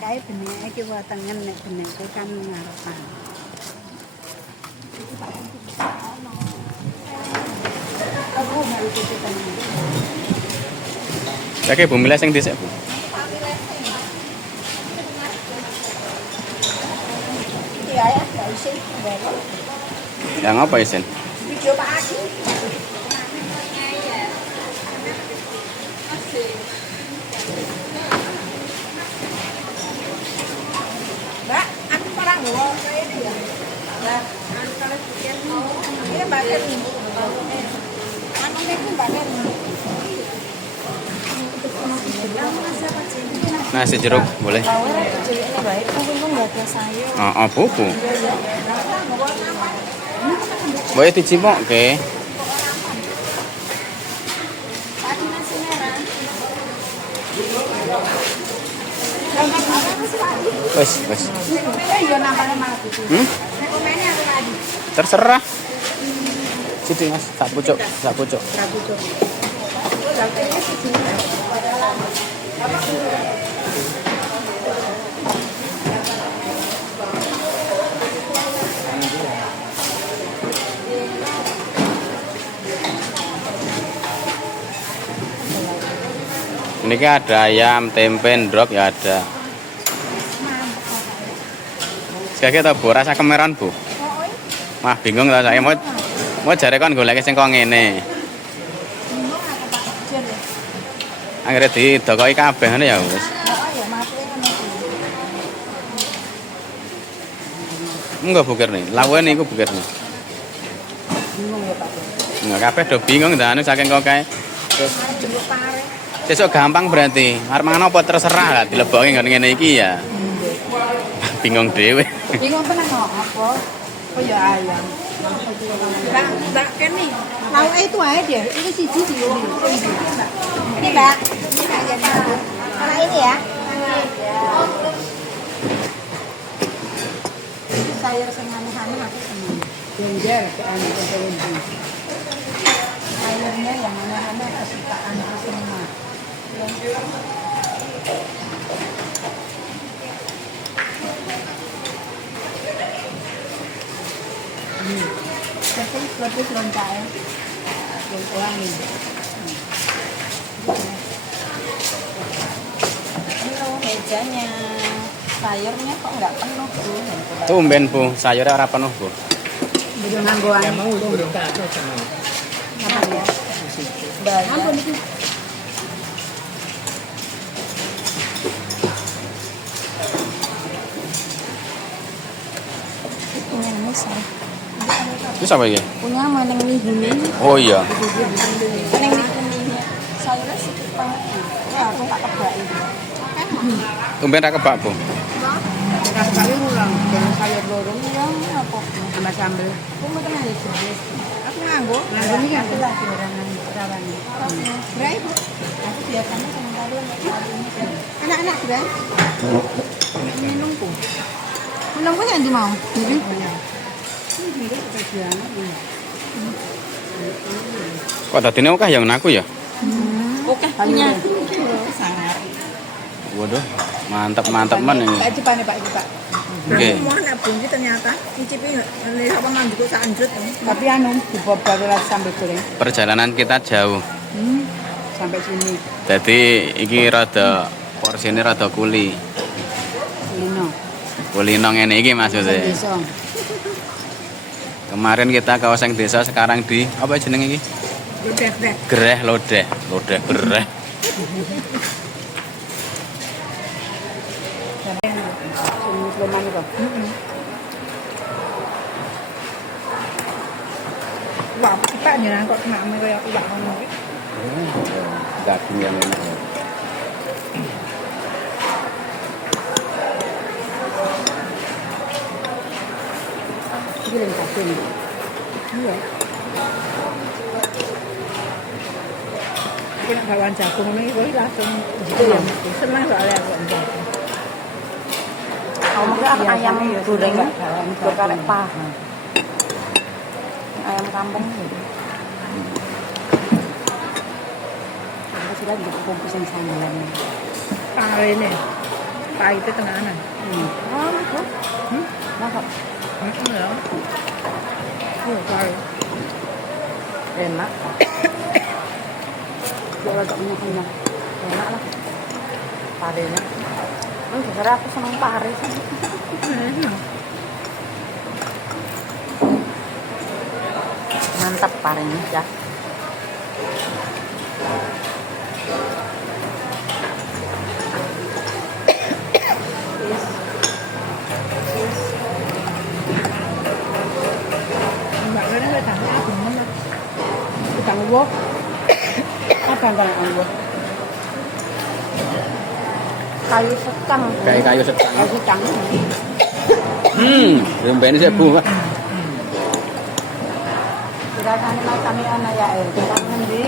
kae beneke iki wetengen nek beneke kan ngarepan. Oke, Bu milih sing dhisik, Bu. Iya ya, enggak isin. Ya ngapa isin? Video Pak Adi. Mbak, aku orang nggawa kaya iki ya. Lah, anu kalau bikin iya Mbak Ken. Anu niku Mbak Ken. Nasi jeruk boleh. Oh, buku. Boleh dicipokke. Wes. Terserah. Sini Mas, tak pucuk. Ini kan ada ayam, tempe, ndrok ya ada. Sekali tau Bu, rasa kemeran Bu. Wah bingung lah saya mau jare kon golek sing kok ngene. Anggere didokoki kabeh ngene ya wis. Enggak buker nih, lawan niku buker nih. Bingung ya Pak. Enggak kabeh do bingung dan saking kok kae. Sesuk gampang berarti. Arep mangan apa terserah lah dilebokke ngene iki ya. Bingung dhewe. Bingung tenan apa? Oh ya ayam. Mbak Ken nih, lauknya itu aja deh. Ini siji di sini. Ini Mbak. Ini ayamnya. Kalau ini ya. Ini sayur senang-senang aku senang. Genjer ke anu ke sayurnya yang mana-mana kesukaan aku semua. Seperti loncat ya. Yang ini. Ini loh mejanya. Sayurnya kok nggak penuh Bu. Tumben Bu, sayurnya ora penuh Bu. Belum nganggoan. Ya mau belum tak ada sama. Apa ya? Ampun itu. Punya misal. Itu apa ya? Punya meneng mihini. Oh iya. Meneng mihini. Sayurnya sedikit banget. Ya aku tak kebak itu. Tumben ra kebak Bu. Kita sekali ulang dengan sayur lorong yang apa? Sama sambel. Aku mau tenang ya. Aku nganggo ini kan sudah gorengan rawani. Berai Bu. Aku biasanya sementara anak-anak berai. Minumku. Minumku yang di mau. Jadi. Kok dadine akeh yang aku ya? Oke, punya. Sangat. Waduh, mantap men ini. Pak Cipan Pak Cipan. Oke. Semua nak bunyi ternyata cicipi apa manggil sanjut. Tapi anu dibawa sambal goreng. Perjalanan kita jauh. Sampai sini. Jadi iki rada porsine rada kuli. Kulino ngene iki maksudnya. Kemarin kita ke Oseng Desa, sekarang di apa jeneng iki? Lodeh. Gereh. Wah, kita nyerang kok kena kayak ulah ngono iki. Daging yang enak. Iki lho daging. Iya. Aku nak bawaan jagung ini kok langsung gitu ya. Senang soalnya aku enggak. Kamu ayam goreng berkarek paha. Ayam kampung gitu. Aku sudah juga kumpul yang sandalan. Parah ini. pahitnya tenanan. Masa? Enggak. Sorry. Enak. Dia agak minyak-minyak. Enak lah. Parenya. Sebenarnya aku senang pare sih. Mantap parenya ya. Mbak Rena udah tahu apa mana? Kita ngubah. Apa yang paling anggur? Kayu sekang. Kayak kayu secang. Kayu sekang. Rumben sih Bu. Tidak akan kami anak ya, kita nanti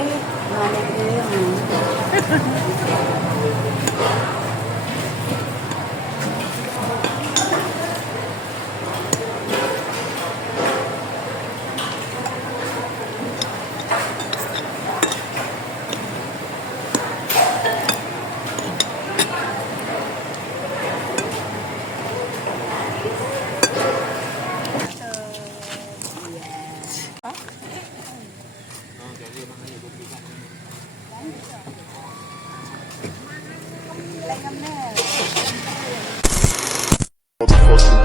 nanti. Motherfucking